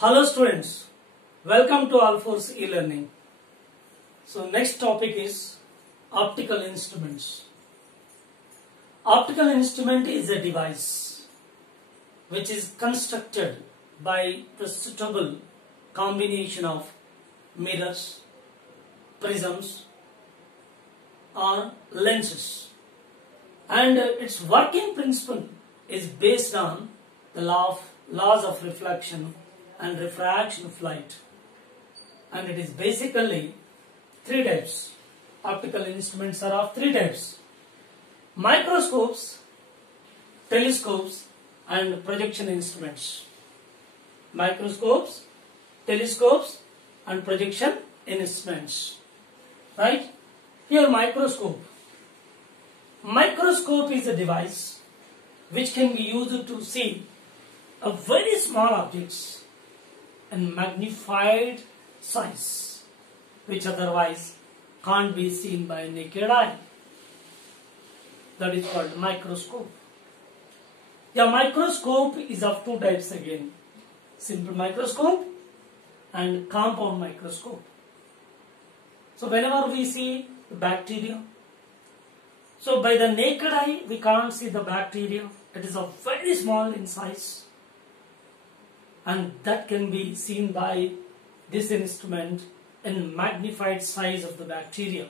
Hello students, welcome to All Force e-learning. So next topic is optical instruments. Optical instrument is a device which is constructed by the suitable combination of mirrors, prisms or lenses, and its working principle is based on the laws of reflection and refraction of light, and it is basically three types. Optical instruments are of three types: microscopes, telescopes and projection instruments. Microscopes, telescopes and projection instruments. Right? Here microscope. Microscope is a device which can be used to see a very small objects in magnified size, which otherwise can't be seen by naked eye. That is called microscope. A microscope is of two types again: simple microscope and compound microscope. So whenever we see the bacteria, so by the naked eye we can't see the bacteria. It is a very small in size, and that can be seen by this instrument in magnified size of the bacteria.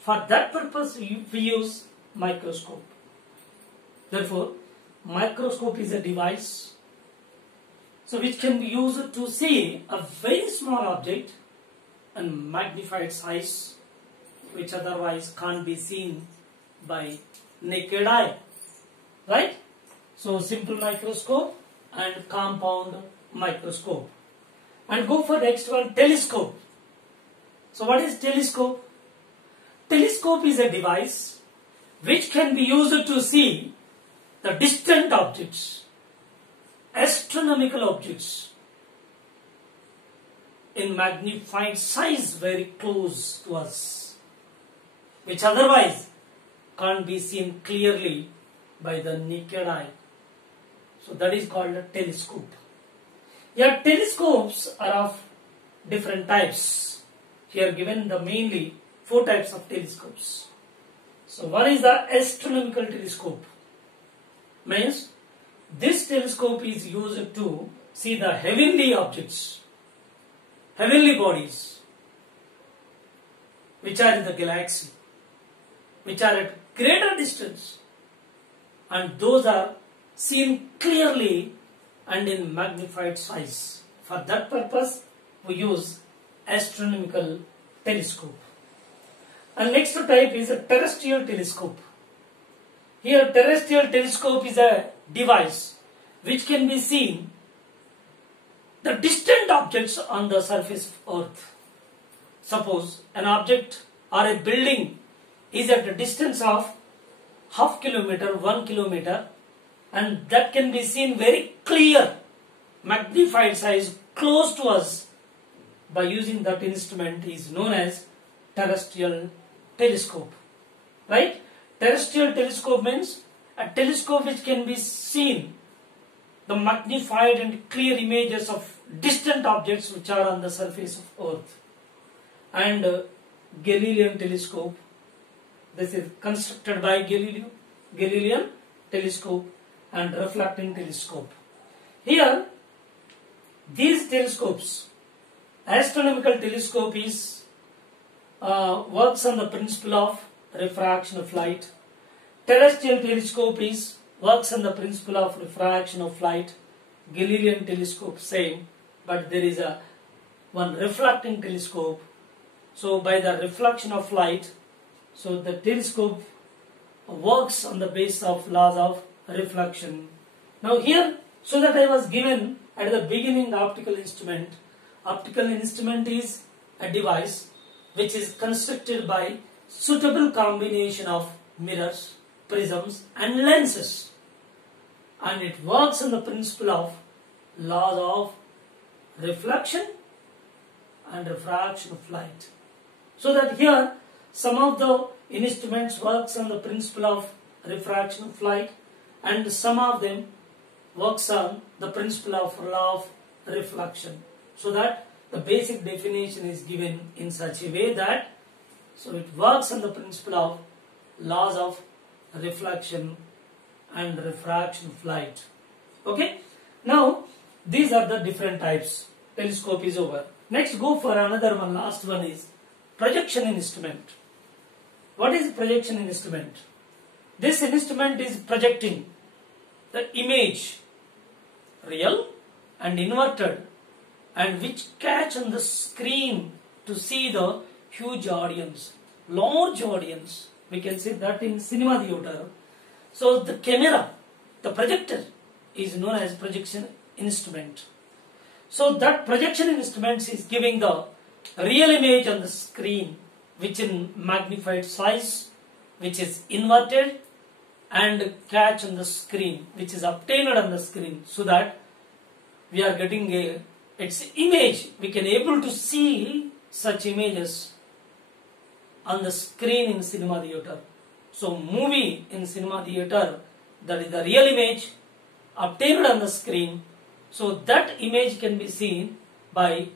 For that purpose we use microscope. Therefore, microscope is a device which can be used to see a very small object in magnified size, which otherwise can't be seen by naked eye. Right? So simple microscope and compound microscope. And go for next one, telescope. So what is telescope? Telescope is a device which can be used to see the distant objects, astronomical objects in magnified size very close to us, which otherwise can't be seen clearly by the naked eye. So that is called a telescope. Here telescopes are of different types. Here given the mainly four types of telescopes. So one is the astronomical telescope. Means this telescope is used to see the heavenly objects, heavenly bodies which are in the galaxy, which are at greater distance, and those are seen clearly and in magnified size. For that purpose we use astronomical telescope. And next type is a terrestrial telescope. Here terrestrial telescope is a device which can be seen the distant objects on the surface of Earth. Suppose an object or a building is at a distance of half kilometer, 1 kilometer, and that can be seen very clear, magnified size close to us by using that instrument is known as terrestrial telescope. Right? Terrestrial telescope means a telescope which can be seen the magnified and clear images of distant objects which are on the surface of Earth. And Galilean telescope, this is constructed by Galileo, Galilean telescope and reflecting telescope. Here these telescopes, astronomical telescope is works on the principle of refraction of light. Terrestrial telescope is works on the principle of refraction of light. Galilean telescope same, but there is a one reflecting telescope. So by the reflection of light, so the telescope works on the basis of laws of reflection. Now here, so that I was given at the beginning the optical instrument. Optical instrument is a device which is constructed by suitable combination of mirrors, prisms and lenses, and it works on the principle of laws of reflection and refraction of light. So that here some of the instruments works on the principle of refraction of light, and some of them works on the principle of law of reflection. So that the basic definition is given in such a way that, so it works on the principle of laws of reflection and refraction of light. Okay. Now these are the different types. Telescope is over. Next go for another one. Last one is projection instrument. What is projection instrument? This instrument is projecting the image, real and inverted, and which catch on the screen to see the huge audience, large audience. We can see that in cinema theater. So the camera, the projector, is known as projection instrument. So that projection instrument is giving the real image on the screen, which in magnified size, which is inverted, and catch on the screen, which is obtained on the screen, so that we are getting its image. We can able to see such images on the screen in cinema theater. So movie in cinema theater, that is the real image obtained on the screen. So that image can be seen by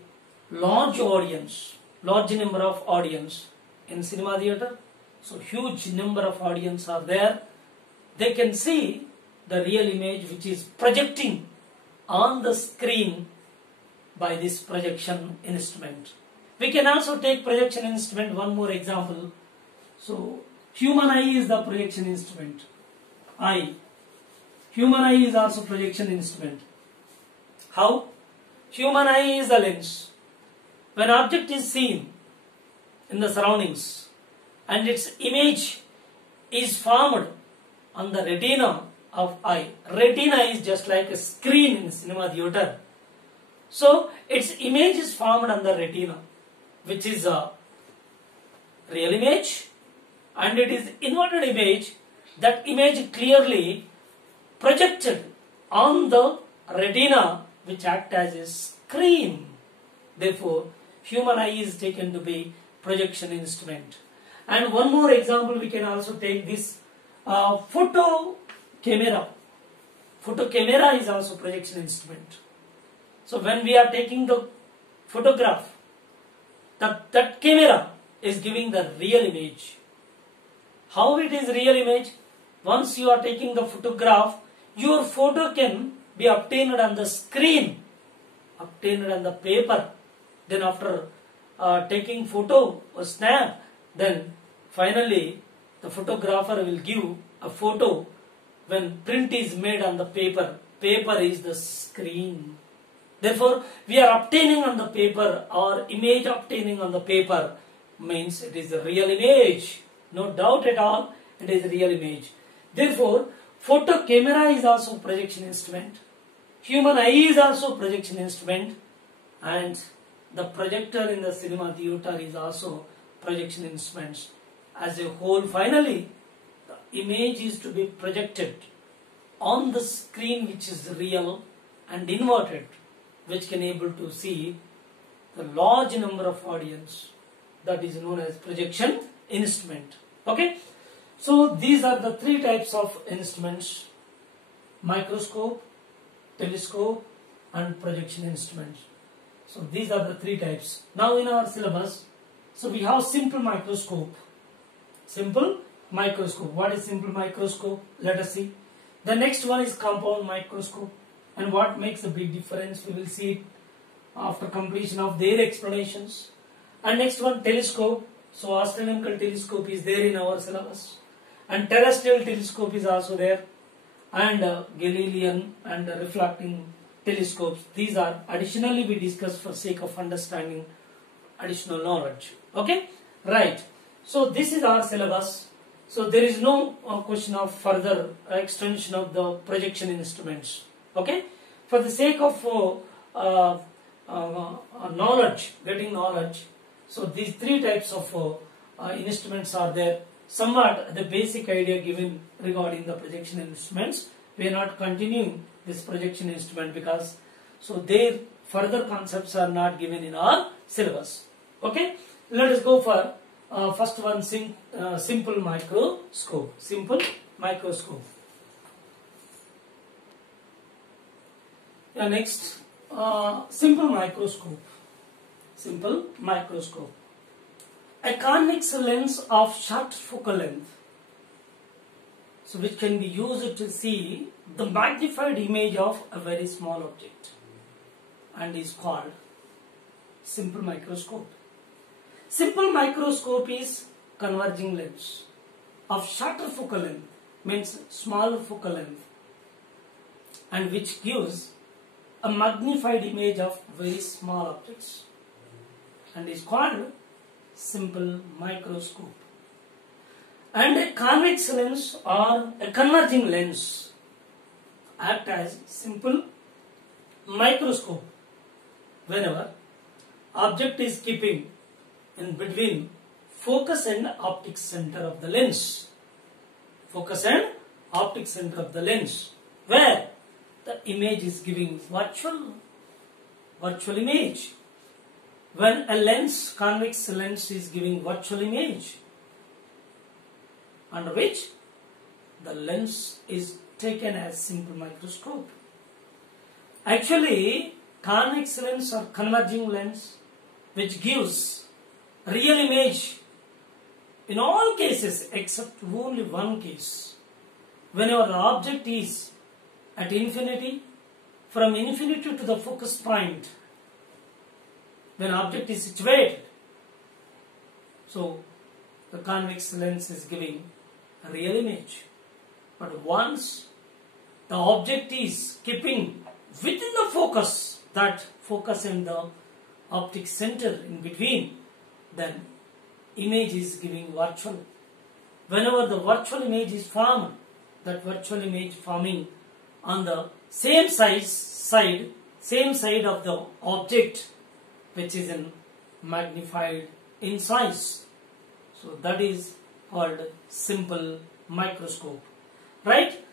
large audience, large number of audience in cinema theater. So huge number of audience are there. They can see the real image which is projecting on the screen by this projection instrument. We can also take projection instrument, one more example. So human eye is the projection instrument. Eye. Human eye is also projection instrument. How? Human eye is a lens. When object is seen in the surroundings and its image is formed on the retina of eye. Retina is just like a screen in cinema theater. So its image is formed on the retina, which is a real image, and it is inverted image. That image clearly projected on the retina, which act as a screen. Therefore, human eye is taken to be projection instrument. And one more example we can also take this photo camera. Photo camera is also projection instrument. So when we are taking the photograph, that camera is giving the real image. How it is real image? Once you are taking the photograph, your photo can be obtained on the screen, obtained on the paper. Then after taking photo or snap, then finally the photographer will give a photo when print is made on the paper. Paper is the screen. Therefore, we are obtaining on the paper, or image obtaining on the paper means it is a real image. No doubt at all, it is a real image. Therefore, photo camera is also projection instrument. Human eye is also projection instrument, and the projector in the cinema theater is also projection instruments. As a whole, finally, the image is to be projected on the screen, which is real and inverted, which can able to see the large number of audience. That is known as projection instrument. Okay. So these are the three types of instruments: microscope, telescope, and projection instruments. So these are the three types. Now in our syllabus, so we have simple microscope. Simple microscope. What is simple microscope? Let us see. The next one is compound microscope. And what makes a big difference, we will see it after completion of their explanations. And next one, telescope. So astronomical telescope is there in our syllabus. And terrestrial telescope is also there. And Galilean and reflecting telescopes. These are additionally we discuss for sake of understanding additional knowledge. Okay? Right. So this is our syllabus. So there is no question of further extension of the projection instruments. Okay? For the sake of knowledge, getting knowledge, so these three types of instruments are there. Somewhat the basic idea given regarding the projection instruments. We are not continuing this projection instrument because so their further concepts are not given in our syllabus. Okay? Let us go for first one, simple microscope. Simple microscope. Yeah, next, simple microscope. Simple microscope. A convex lens of short focal length, so which can be used to see the magnified image of a very small object, and is called simple microscope. Simple microscope is converging lens of shorter focal length, means smaller focal length, and which gives a magnified image of very small objects, and is called simple microscope. And a convex lens or a converging lens act as simple microscope whenever object is keeping in between focus and optic center of the lens. Focus and optic center of the lens, where the image is giving virtual image. When a lens, convex lens, is giving virtual image, under which the lens is taken as simple microscope. Actually, convex lens or converging lens, which gives real image in all cases except only one case. Whenever the object is at infinity, from infinity to the focus point, when object is situated, so the convex lens is giving a real image. But once the object is keeping within the focus, that focus and the optic center in between, then image is giving virtual. Whenever the virtual image is formed, that virtual image forming on the same side of the object, which is in magnified in size. So that is called simple microscope. Right?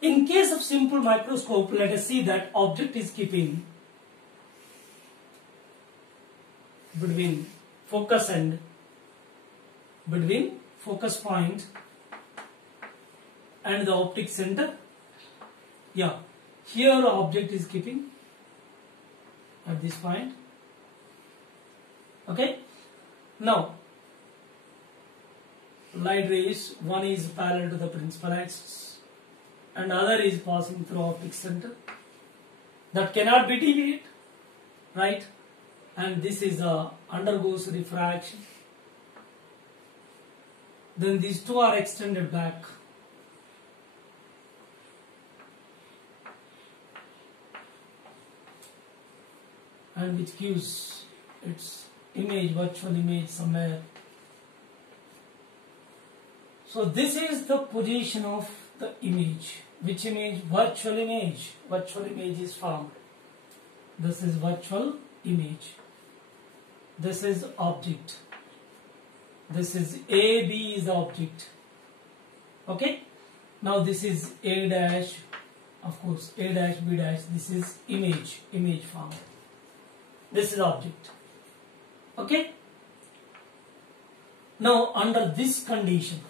In case of simple microscope, let us see that object is keeping between focus and between focus point and the optic center. Yeah, here the object is keeping at this point. Okay, now light rays, one is parallel to the principal axis and other is passing through optic center, that cannot be deviated, right? And this is undergoes refraction. Then these two are extended back. And which gives its image, virtual image somewhere. So this is the position of the image. Which image? Virtual image. Virtual image is formed. This is virtual image. This is object. This is A, B is the object. Okay. Now this is A dash. Of course, A dash, B dash. This is image formed. This is object. Okay. Now under this condition,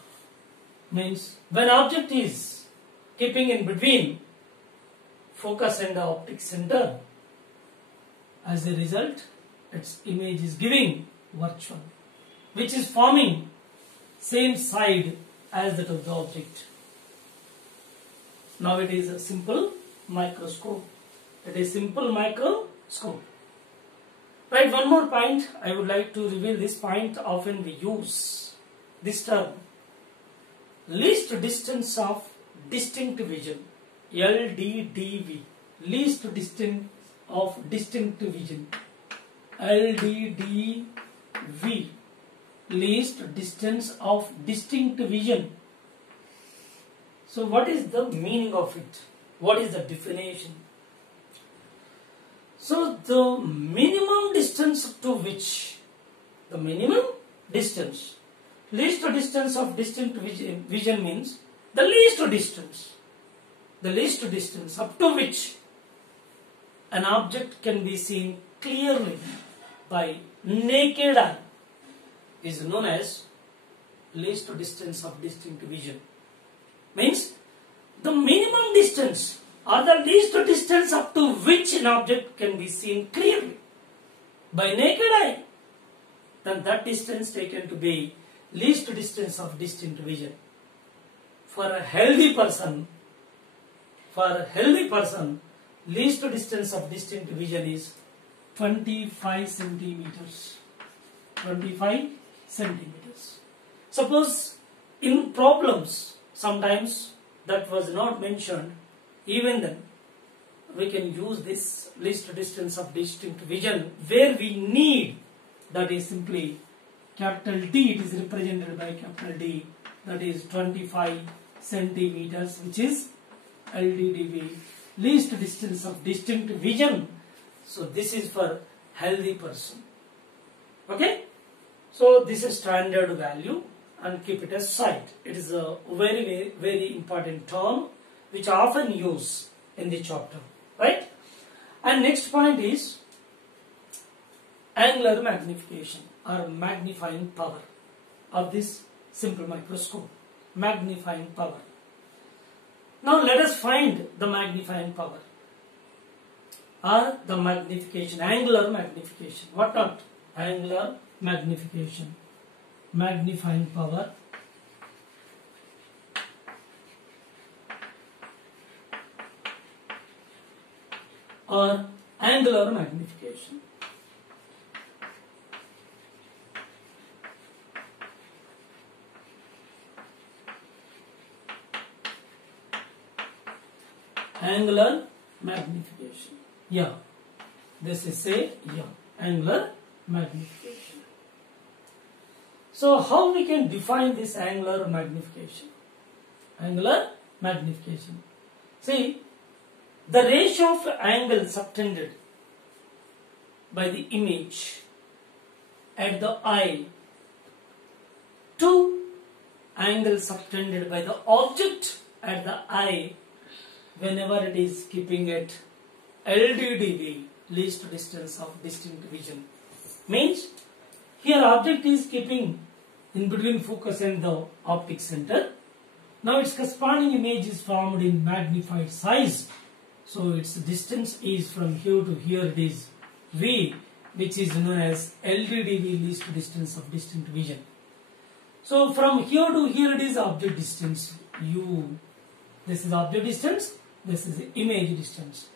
means when object is keeping in between focus and the optic center, as a result its image is giving virtual, which is forming same side as that of the object. Now it is a simple microscope. It is simple microscope. Right, one more point I would like to reveal. This point often we use this term, least distance of distinct vision, LDDV, least distance of distinct vision, LDDV, least distance of distinct vision. So what is the meaning of it? What is the definition? So the minimum distance to which, the minimum distance, least distance of distinct vision means the least distance up to which an object can be seen clearly by naked eye is known as least distance of distinct vision. Means the minimum distance or the least distance up to which an object can be seen clearly by naked eye, then that distance taken to be least distance of distinct vision. For a healthy person, least distance of distinct vision is 25 centimeters. 25 centimeters. Suppose in problems, sometimes that was not mentioned, even then we can use this least distance of distinct vision where we need, that is simply capital D, it is represented by capital D, that is 25 centimeters, which is LDDV, least distance of distinct vision. So this is for healthy person. Okay? So this is standard value and keep it aside. It is a very, very important term which I often use in the chapter. Right? And next point is angular magnification or magnifying power of this simple microscope. Magnifying power. Now let us find the magnifying power or the magnification, angular magnification. What not? Angular magnification, magnifying power or angular magnification. Angular magnification. Yeah. This is angular magnification. So how we can define this angular magnification? Angular magnification. See, the ratio of angle subtended by the image at the eye to angle subtended by the object at the eye whenever it is keeping at LDDV, least distance of distinct vision. Means here object is keeping in between focus and the optic center. Now its corresponding image is formed in magnified size. So its distance is from here to here, it is V, which is known as LDDV, least distance of distinct vision. So from here to here it is object distance U. This is object distance, this is the image distance.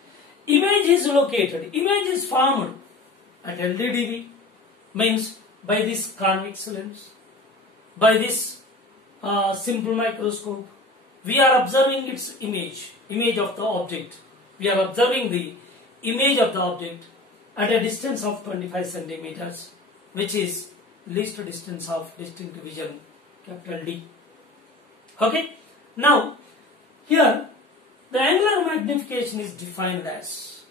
Image is located, image is formed at LDDV, means by this convex lens, by this simple microscope. We are observing its image of the object. We are observing the image of the object at a distance of 25 centimeters, which is least distance of distinct vision, capital D. Okay. Now, here the angular magnification is defined as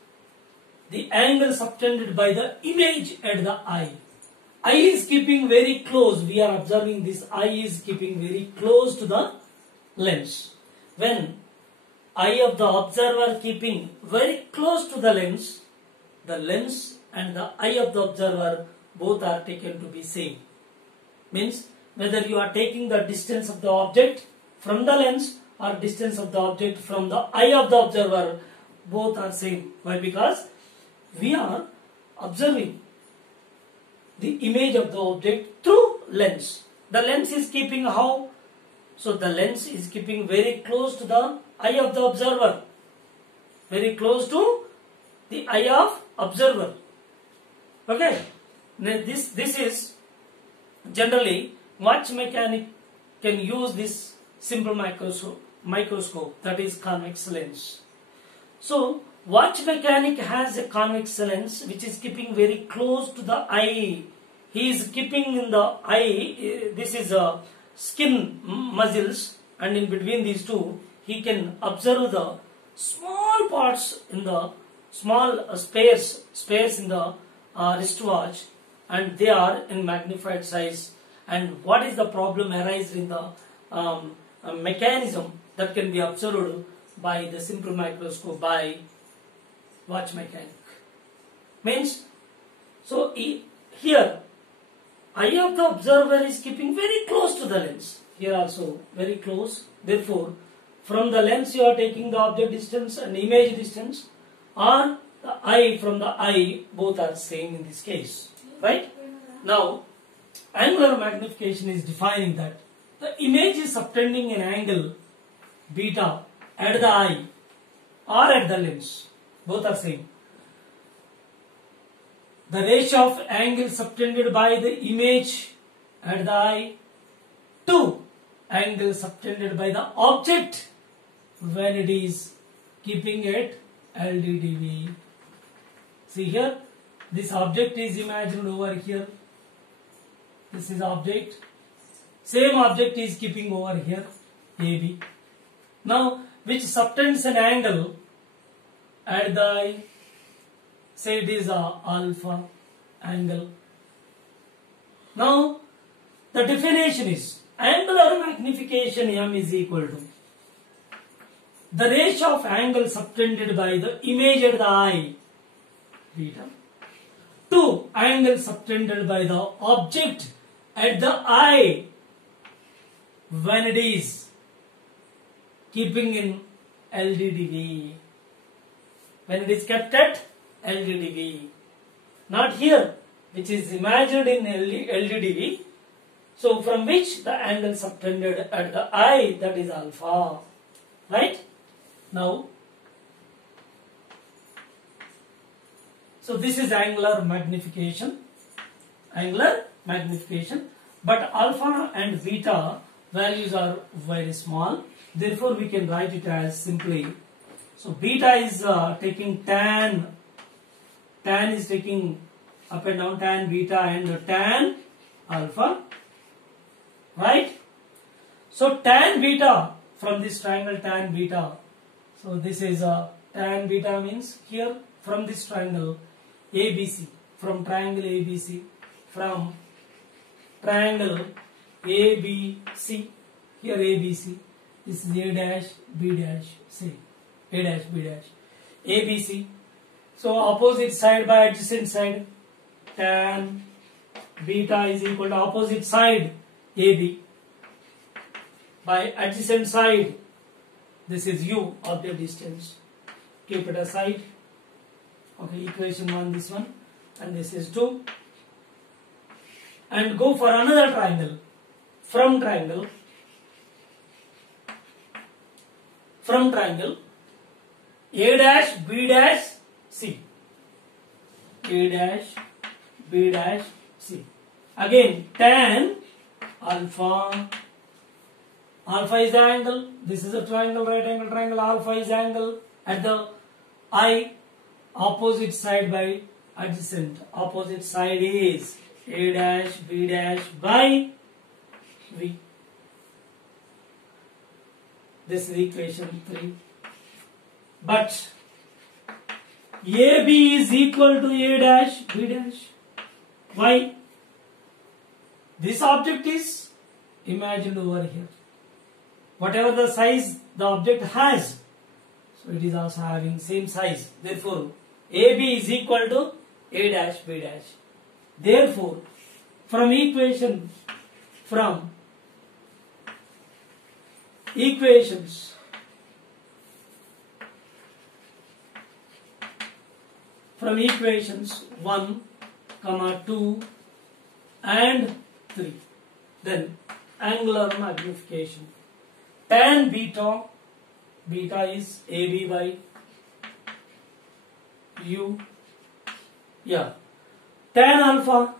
the angle subtended by the image at the eye. Eye is keeping very close. We are observing this eye is keeping very close to the lens. When eye of the observer keeping very close to the lens and the eye of the observer both are taken to be same. Means whether you are taking the distance of the object from the lens or distance of the object from the eye of the observer, both are same. Why? Because we are observing the image of the object through lens. The lens is keeping how? So the lens is keeping very close to the eye of the observer. Very close to the eye of observer. Okay. Now this is generally watch mechanic can use this simple microscope, that is convex lens. So watch mechanic has a convex lens which is keeping very close to the eye. He is keeping in the eye, this is a skin muscles, and in between these two he can observe the small parts in the small spares in the wristwatch, and they are in magnified size. And what is the problem arise in the mechanism that can be observed by the simple microscope by watch mechanic? Means, so here eye of the observer is keeping very close to the lens. Here also very close. Therefore, from the lens you are taking the object distance and image distance, or the eye from the eye, both are same in this case, right? Now, angular magnification is defining that the image is subtending an angle beta at the eye or at the lens, both are same. The ratio of angle subtended by the image at the eye to angle subtended by the object when it is keeping at LDDV. See here, this object is imagined over here. This is object. Same object is keeping over here, AB. Now, which subtends an angle at the eye. Say it is a alpha angle. Now, the definition is angular magnification M is equal to the ratio of angle subtended by the image at the eye beta to angle subtended by the object at the eye when it is keeping in LDDV. When it is kept at LDDV. Not here, which is imagined in LDDV. So from which the angle subtended at the eye, that is alpha. Right? Now, so this is angular magnification. Angular magnification. But alpha and beta values are very small. Therefore, we can write it as simply. So beta is taking tan. Tan is taking up and down, tan beta and tan alpha. Right? So tan beta from this triangle tan beta. So this is tan beta means here from this triangle ABC, from triangle ABC, from triangle ABC, here ABC, this is A dash, B dash, C, A dash, B dash, ABC. So opposite side by adjacent side, tan beta is equal to opposite side AB by adjacent side. This is U, object distance. Keep it aside. Okay, equation 1 this one, and this is 2. And go for another triangle. From triangle A dash, B dash, C. A dash, B dash, C. Again, tan alpha. Alpha is the angle. This is a triangle, right angle triangle. Alpha is angle at the eye. Opposite side by adjacent. Opposite side is A dash, B dash by V. This is equation 3. But AB is equal to A dash, B dash. Why? This object is imagined over here. Whatever the size the object has, so it is also having same size. Therefore, AB is equal to A dash, B dash. Therefore, from equations from equations from equations 1, 2 and 3. Then angular magnification. Tan beta, beta is AB by U. Yeah. Tan alpha,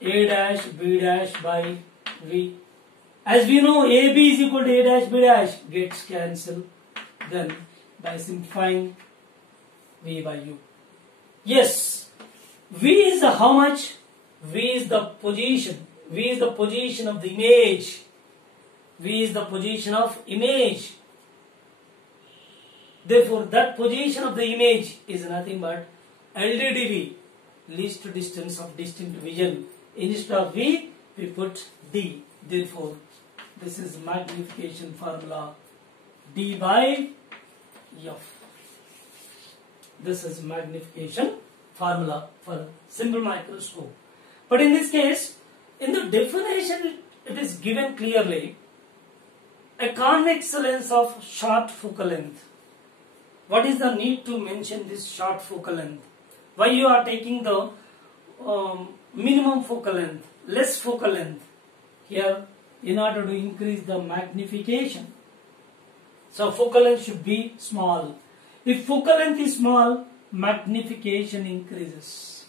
A dash, B dash by V. As we know, AB is equal to A dash, B dash gets cancelled. Then by simplifying, V by U. Yes, V is the how much? V is the position. V is the position of the image. V is the position of image. Therefore, that position of the image is nothing but LDDV, least distance of distinct vision. Instead of V, we put D. Therefore, this is magnification formula D by F. This is magnification formula for simple microscope. But in this case, in the definition, it is given clearly a convex lens of short focal length. What is the need to mention this short focal length? Why you are taking the minimum focal length, less focal length? Here, in order to increase the magnification. So focal length should be small. If focal length is small, magnification increases.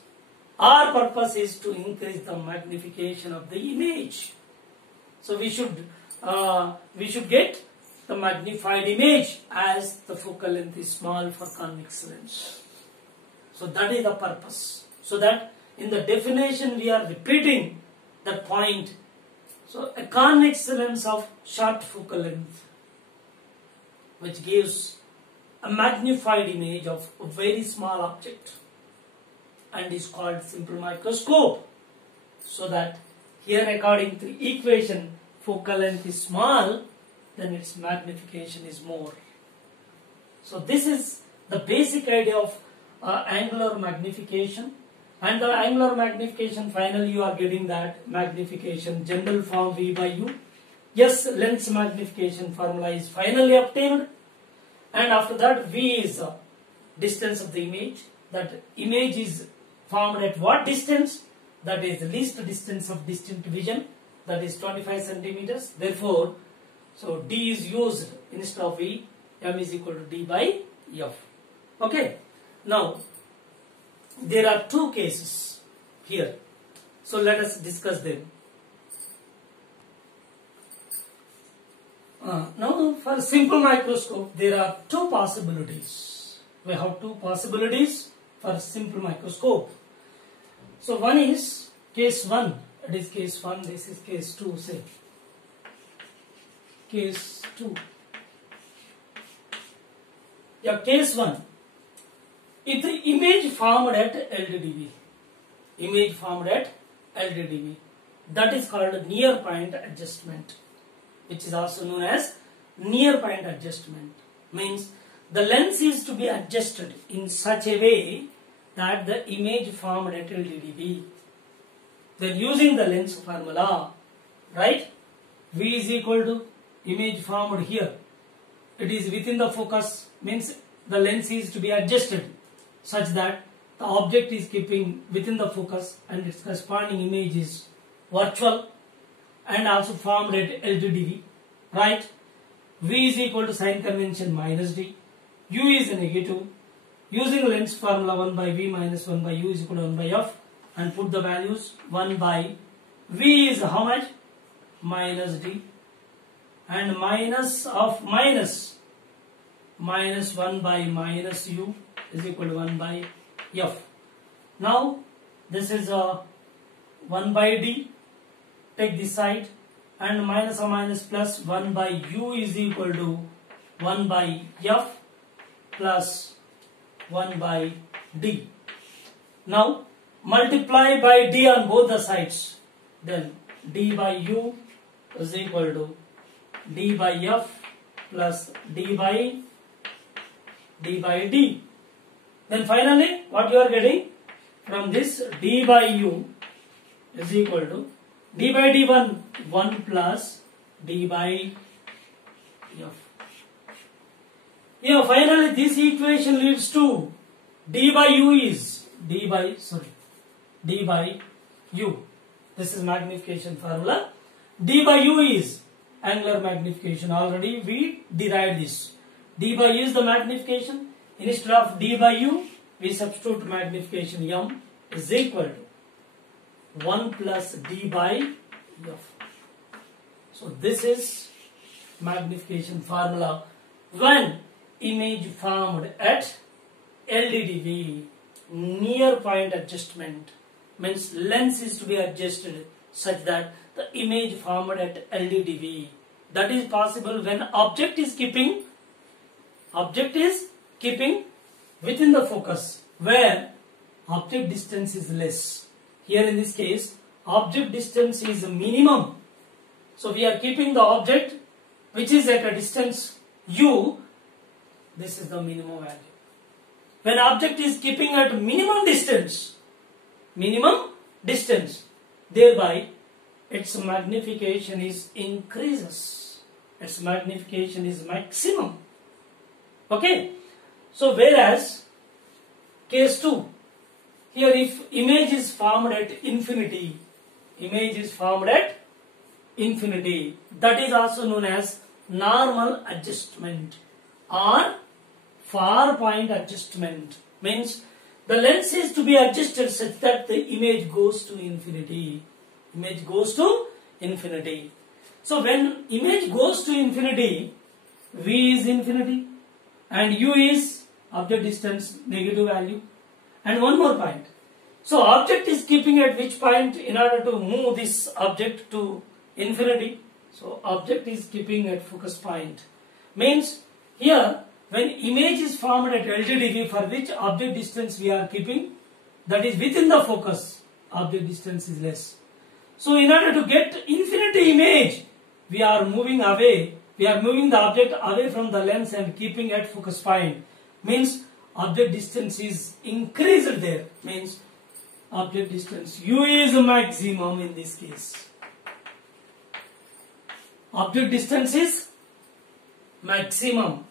Our purpose is to increase the magnification of the image. So we should get the magnified image as the focal length is small for convex lens. So that is the purpose. So that in the definition we are repeating that point. So a convex lens of short focal length, which gives a magnified image of a very small object and is called simple microscope. So that here, according to equation, focal length is small, then its magnification is more. So this is the basic idea of angular magnification. And the angular magnification, finally you are getting that magnification general form V by U. Yes, lens magnification formula is finally obtained. And after that, V is distance of the image. That image is formed at what distance? That is the least distance of distinct vision. That is 25 centimeters. Therefore, so D is used instead of V. M is equal to D by F. Okay. Now, there are two cases here. So let us discuss them. Now, for simple microscope, there are two possibilities. We have two possibilities for simple microscope. So one is case 1. It is case 1. This is case 2. Say case 2. Yeah, case 1. If the image formed at LDDV, that is called near point adjustment, which is also known as near point adjustment. Means the lens is to be adjusted in such a way that the image formed at LDDV. Then using the lens formula, right? V is equal to image formed here. It is within the focus, means the lens is to be adjusted such that the object is keeping within the focus and its corresponding image is virtual and also formed at LDDV, right? V is equal to sign convention minus D. U is negative. Using lens formula 1 by V minus 1 by U is equal to 1 by F, and put the values 1 by V is how much? Minus D, and minus of minus 1 by minus U is equal to 1 by F. Now this is 1 by D, take this side, and minus or minus plus 1 by U is equal to 1 by F plus 1 by D. Now multiply by D on both the sides, then D by U is equal to D by F plus D by D. Then finally, what you are getting from this, D by U is equal to D by D1, 1 plus D by F. Yeah, finally this equation leads to D by U is D by U. This is magnification formula. D by U is angular magnification. Already we derived this. D by U is the magnification. Instead of D by U, we substitute magnification M is equal to 1 plus D by F. So this is magnification formula when image formed at LDDV, near point adjustment, means lens is to be adjusted such that the image formed at LDDV. That is possible when object is keeping within the focus, where object distance is less. Here in this case, object distance is a minimum. So we are keeping the object which is at a distance U. This is the minimum value. When object is keeping at minimum distance, thereby its magnification is increases. its magnification is maximum. Okay. So whereas case 2, here if image is formed at infinity, that is also known as normal adjustment or far point adjustment. Means the lens is to be adjusted such that the image goes to infinity. So when image goes to infinity, V is infinity and U is object distance, negative value. And one more point. So object is keeping at which point in order to move this object to infinity? So object is keeping at focus point. Means here when image is formed at LTDV, for which object distance we are keeping, that is within the focus, object distance is less. So in order to get infinity image, we are moving the object away from the lens and keeping at focus point. Means object distance is increased there. Means object distance U is maximum in this case. Object distance is maximum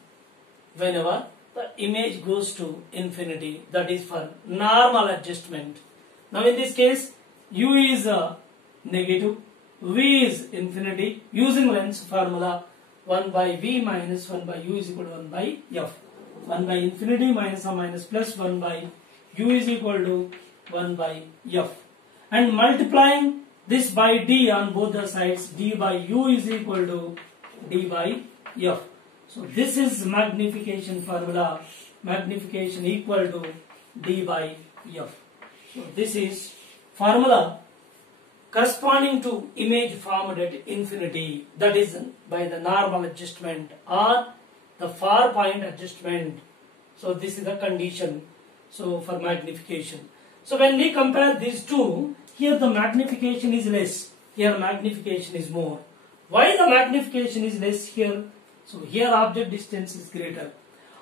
whenever the image goes to infinity. That is for normal adjustment. Now in this case, U is negative, V is infinity. Using lens formula, 1 by V minus 1 by U is equal to 1 by F. 1 by infinity minus or minus plus 1 by U is equal to 1 by F. And multiplying this by D on both the sides, D by U is equal to D by F. So this is magnification formula, magnification equal to D by F. So this is formula corresponding to image formed at infinity, that is by the normal adjustment or the far point adjustment. So this is the condition so for magnification. So when we compare these two, here the magnification is less, here magnification is more. Why the magnification is less here? So here object distance is greater.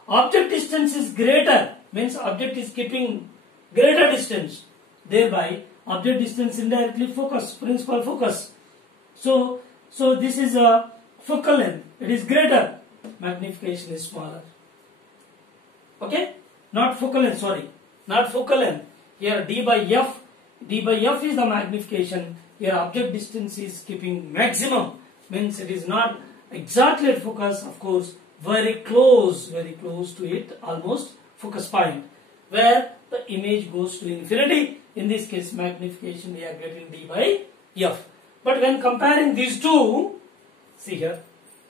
Object distance is greater means object is keeping greater distance. Thereby object distance indirectly focus, principal focus. So this is a focal length. It is greater. Magnification is smaller. Okay? Not focal length, sorry. Not focal length. Here D by F. D by F is the magnification. Here object distance is keeping maximum. Means it is not exactly at focus, of course, very close to it, almost focus point, where the image goes to infinity. In this case, magnification we are getting D by F. But when comparing these two, see here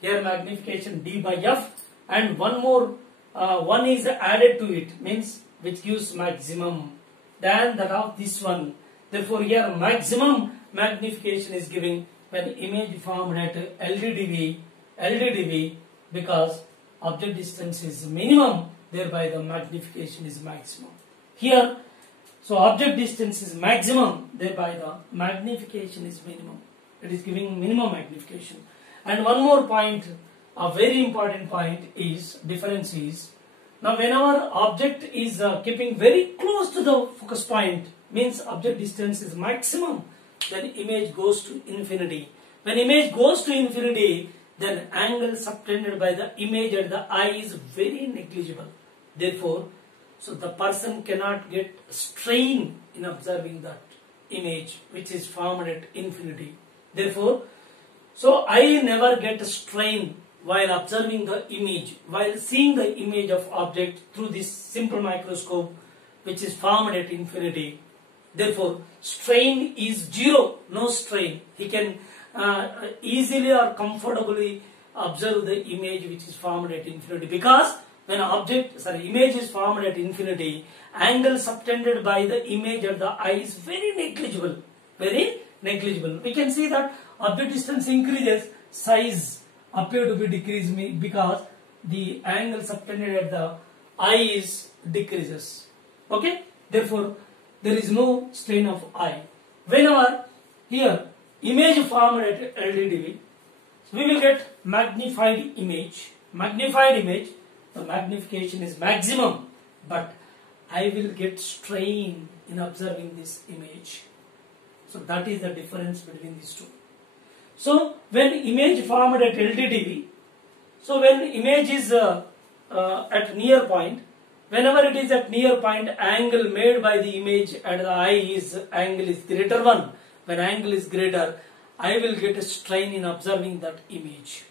magnification D by F and one more, one is added to it, means which gives maximum than that of this one. Therefore, here maximum magnification is giving when image formed at LDDV because object distance is minimum, thereby the magnification is maximum. Here, so object distance is maximum, thereby the magnification is minimum. It is giving minimum magnification. And one more point, a very important point is, difference is, now whenever object is keeping very close to the focus point, means object distance is maximum, then image goes to infinity. When image goes to infinity, then angle subtended by the image at the eye is very negligible. Therefore, so the person cannot get strain in observing that image which is formed at infinity. Therefore, so I never get strain while observing the image, while seeing the image of object through this simple microscope which is formed at infinity. Therefore, strain is zero, no strain. He can easily or comfortably observe the image which is formed at infinity, because when image is formed at infinity, angle subtended by the image at the eye is very negligible. We can see that object distance increases, size appear to be decreasing because the angle subtended at the eye is decreases. Okay? Therefore, there is no strain of eye. Whenever here image formed at LDDV, we will get magnified image. The magnification is maximum, but I will get strain in observing this image. So that is the difference between these two. So when image formed at LDDV, So when image is at near point, whenever it is at near point, angle made by the image at the eye is angle is greater 1. When angle is greater, I will get a strain in observing that image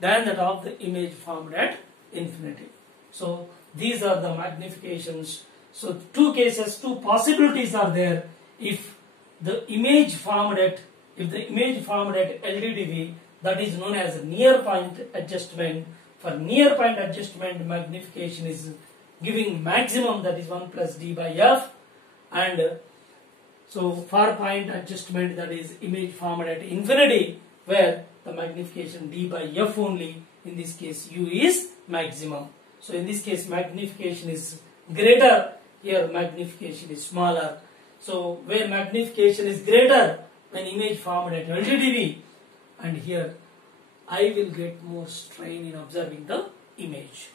than that of the image formed at infinity. So these are the magnifications. So two cases, two possibilities are there. If the image formed at LDTV, that is known as near point adjustment. For near point adjustment, magnification is giving maximum, that is 1 plus d by f, and so far point adjustment, that is image formed at infinity, where the magnification d by f only. In this case, u is maximum. So in this case, magnification is greater. Here magnification is smaller. So where magnification is greater, when image formed at LTDV, and here I will get more strain in observing the image.